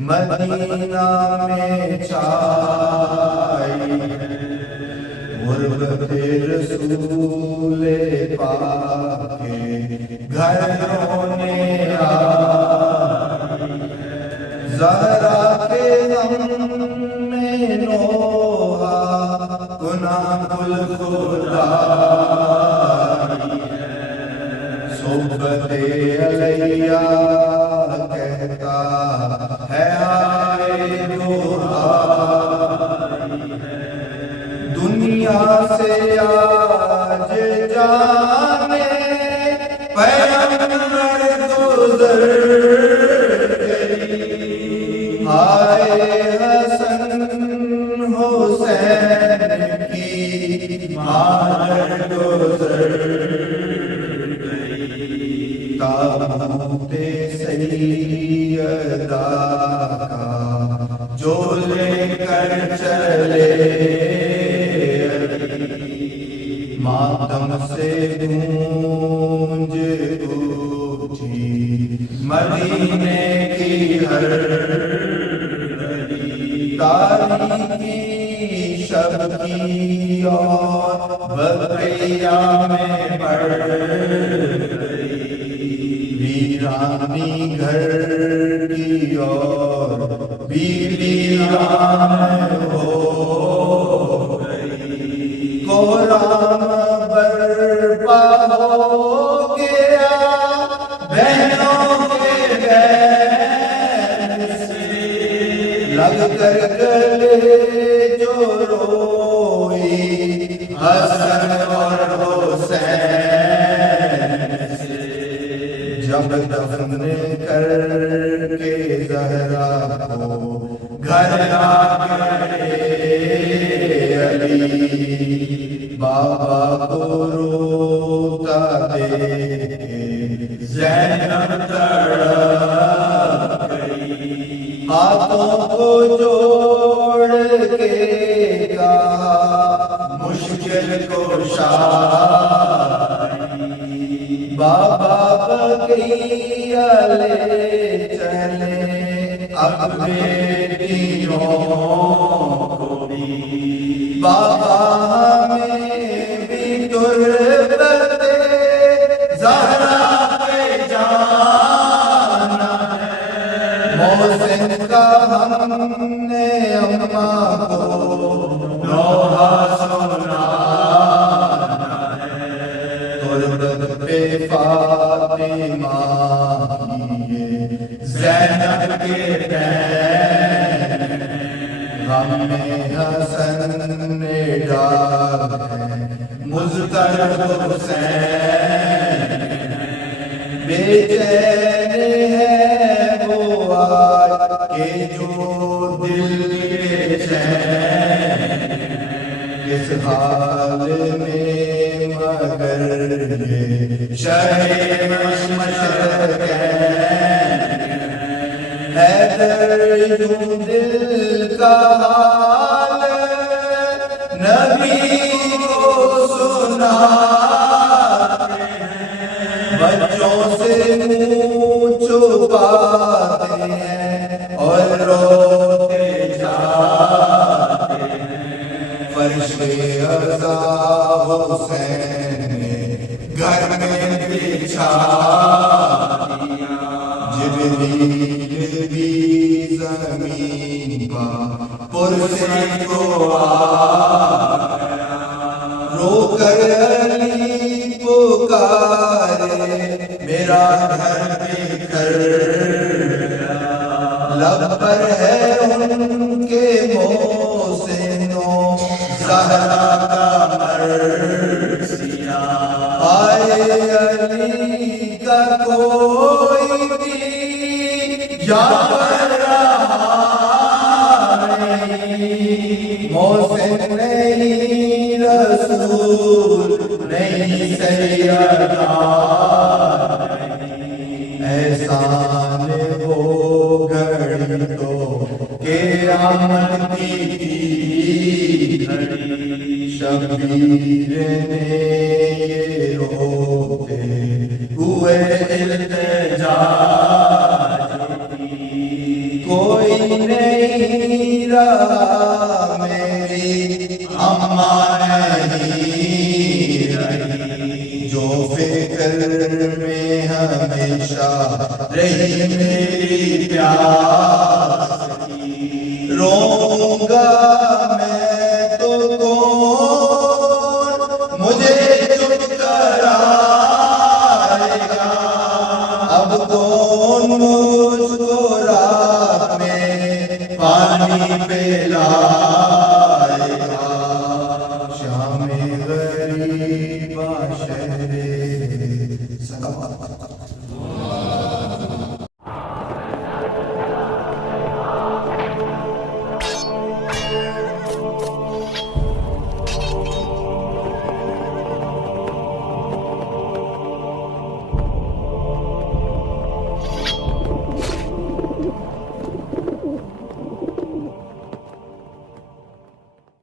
مدینہ میں چھائی غربت رسول پاک کے گھروں نے آئی زہرا کے غم میں نوحہ گناہ کل خدا صحبت علیہ کہتا ہے آئے دعائی دنیا سے آج جانے پیغمبر گزر گئی آئے حسن حسین کی مادر گزر گئی تابوت سیدہ کا جو لے کر چلے ماتم سے گونج اٹھی مدینے کی ہر گلی تاریکی شب کی اور بقیہ میں پڑ ویرانی گھر کی اور ویران ہو گئی کوہرام برپا ہو گیا بہنوں کے بین سے لگ کر گلے جو روئی حسن اور حسین جب دفن کر کے زہرا کو گھر آ گئے علی بابا کو روتا دیکھ زینب تڑپ گئی ہاتھوں کو جوڑ کے کہا مشکل کشا بابا بقیہ لے چلے اب بیٹیوں کو بھی بابا ہمیں بھی تربت زہرا پہ جانا ہے محسن کا ہم نے اماں کو نوحہ سنانا تربت پہ فاطمہ زینب کے دین غم میں حسن نے ڈال ہے مضطرب حسین بے چین ہے وہ آج کہ جو دل کے چین اس حال میں مگر یہ شہ مشرق حیدر یوں دل کا حال نبی کو سناتے ہیں، بچوں سے منہ چھپاتے ہیں اور روتے جاتے ہیں۔ فرش عزا حسین نے گھر میں بچھا دیا، جبریل بھی زمین پر پرسے کو آ گیا، رو کر علی پکارے میرا گھر بکھر گیا، لب پر ہے ان کے محسنوں زہرا کا مرثیہ، آئے علی کا کوئی بھی یاد رہا نہیں، محسن نہیں رسول نہیں سیدہ نہیں، احسان وہ گھڑی تو قیامت کی تھی گھڑی، شبیر نے یہ روتے ہوئے التجا کی، کوئی نہیں رہا میری اماں نہیں رہی، جو فکر میں ہمیشہ رہی میری پیاس کی، روؤں گا میں تو کون مجھے چپ کرائے گا، اب کون مجھ کو رات میں پانی پلائے گا، شام غریباں شہر سکوات